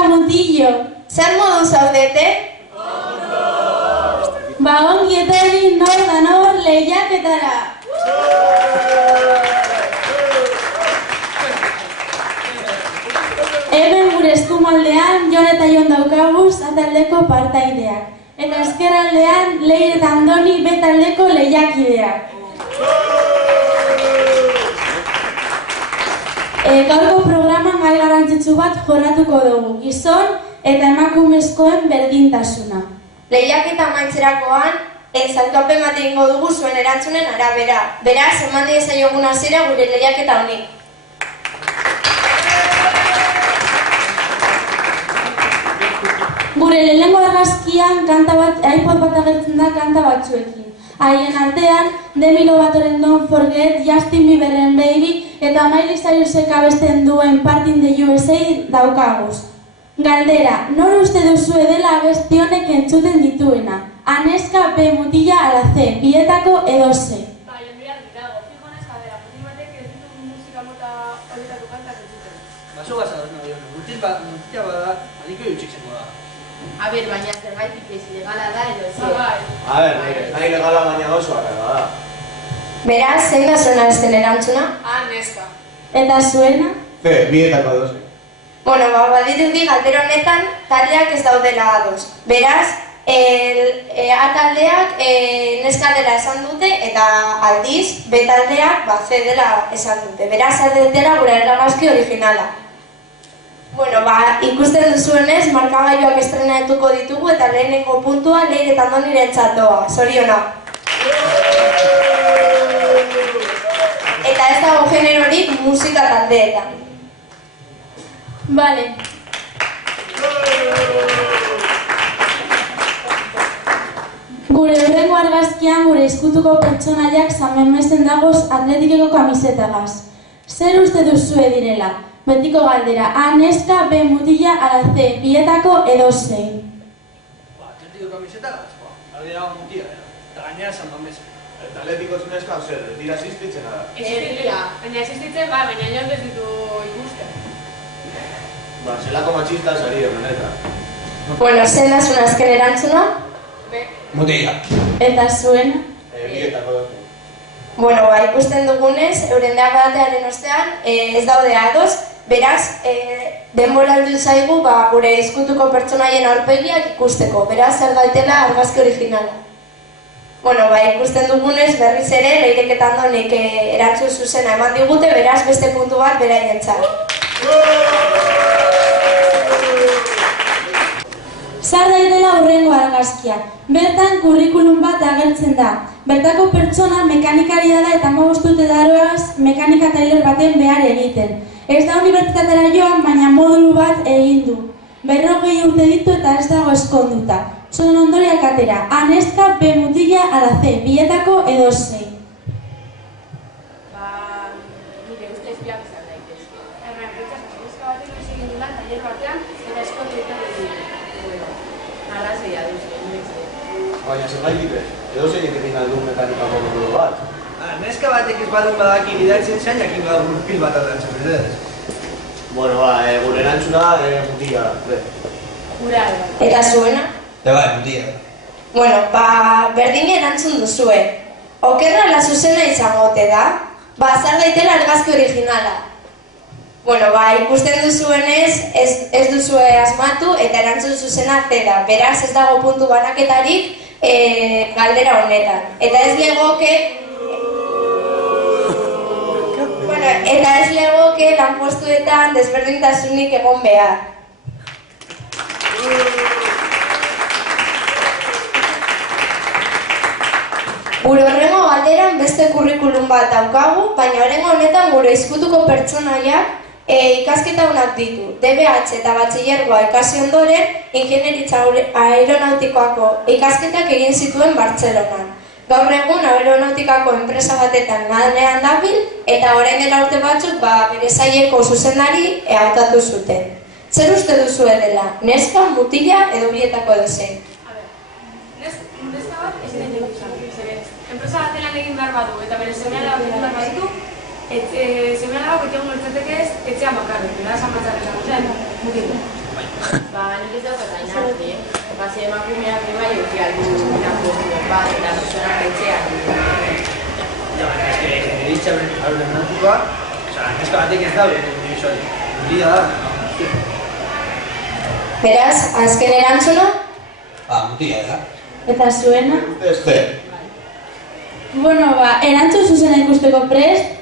neska mutillo. Zer modu zaudete? Ba ongi etorri nor da nor lehiaketara. Hemen gure eskumaldean Jon eta Jon daukaguz ataldeko partaideak. Eta ezkerraldean Leire eta Andoni B taldeko lehiakideak. Gaurko programan gai garrantzitsu bat jorratuko dugu, gizon eta emakumezkoen berdintasuna. Lehiaketa amaitzerakoan, sailkapen bat egingo dugu zuen erantzunen arabera. Beraz, eman diezaiogun hasiera gure lehiaketa honi. Gure lehenengo argazkian iPod bat agertzen da kanta batzuekin. Haien artean, Demi Lovatoren Don't Forget, Justin Bieberen Baby eta Miley Cyrusek abesten duen Part in the USA daukaguz. Galdera, nor uste duzue dela abesti honek entzuten dituena? Aneska, B, mutila, ala C, bietako edo C. Bai, enbiar dirago, fijo neska dela, mutil batek ez ditu musika mota horietako kantak entzuten. Baso gazadaz nahi, mutila bada, adiko jutxik zengo da. A ber, baina zergaitik ez legala da edo ez. A ber, nahi legala baina oso arrega da. Beraz, zein da zuen abesten erantzuna? Neska. Eta zuena? Fe, bietako edo zen. Bueno, badirudi galdera honetan taldeak ez daudela ados. Beraz, A-taldeak neska dela esan dute eta aldiz B-taldeak C dela esan dute. Beraz, dela gure argazki originala. Bueno, ikusten duzuenez, markagailuak estrenatuko ditugu eta lehenengo puntua Leire eta Andonirentzat doa. Zorionak. Eta ez dago generorik musika taldeetan. Bale. Gure hurrengo argazkian gure izkutuko pertsonaiak zamemesten dagoz atletikeko kamisetagaz. Zer uste duzue direla? Betiko galdera, A, neska, B, mutila, ala C, bietako edo zein. Atletiko kamisetagaz, aldera mutila, eta gainera zamemesten. Eta atletiko neska, zer, dira existitzen da. Baina existitzen, baina inoz ez ditu ikusten. Zelako matxista zari honetan. Bueno, zein da zuen azken erantzuna? Mutila. Eta zuena? Bietako da. Bueno, ikusten dugunez, euren debatearen ostean ez daude ados, beraz, denbora heldu zaigu gure izkutuko pertsonaien aurpegiak ikusteko, beraz, zer gaitela argazki originala. Bueno, ikusten dugunez, berriz ere, Leirek eta Andonik erantzun zuzena eman digute, beraz, beste puntu bat beraientzat. Zar daitela hurrengo argazkia. Bertan kurrikulum bat agertzen da. Bertako pertsona mekanikaria da eta 15 urte daroaz mekanika tailer baten behar egiten. Ez da unibertsitatera joan, baina modulu bat egin du. 40 urte ditu eta ez dago eskonduta. Zuen ondoriak atera, A, neska, B, mutila, ala C, bietako edo zein. Nire ustez biak izan daitezke. Erren, neska batek noiz egin duela tailer batean eta eskonduta ditu. Arrazoia duzu, Baina zer gaitik ez? Edo zeinek egin aldun mekanika modulu bat? Neska batek ez badun badaki gidatzen zain jakin gaur pil bat aldantzen bidez. Bueno, gure erantzuna mutila da. Gura da. Eta zuena? Mutila. Bueno, berdin erantzun duzue. Okerra la zuzena izango ote da? Zar daitela argazki originala. Bueno, ikusten duzuenez, ez duzue asmatu eta erantzun zuzena C da. Beraz, ez dago puntu banaketarik galdera honetan. Eta ez legoke lanpostuetan desberdintasunik egon behar. Gure horrengo galderan beste kurrikulum bat daukagu, baina horrengo honetan gure izkutuko pertsonaiak ikasketa honak ditu. DBH eta batxilergoa ikasi ondoren, ingeniaritza aeronautikoako ikasketak egin zituen Bartzelonan. Gaur egun aeronautikako enpresa batetan lanean dabil eta orain dela urte batzuk bere saileko zuzendari hautatu zuten. Zer uste duzue dela? Neska, mutila edo bietako edo zein? Neska bat ez den dugu izan. Enpresa baten lan egin behar badu eta bere semeala bat egin behar baditu, semeala bat egin bertzateke ez etxean bakarrik, beraz amatzaren dago zen, mutila. Ba, nik ez daukat hain arte, Base emakumeak bai euki aldu postu bat, eta pertsonak etxean. Ja, baina ditxaben hauren natikoa, neska batek ez daude, Bida da. Beraz, azken erantzuna? Mutila da. Eta zuena? Ez, Bueno, erantzun zuzena ikusteko prest,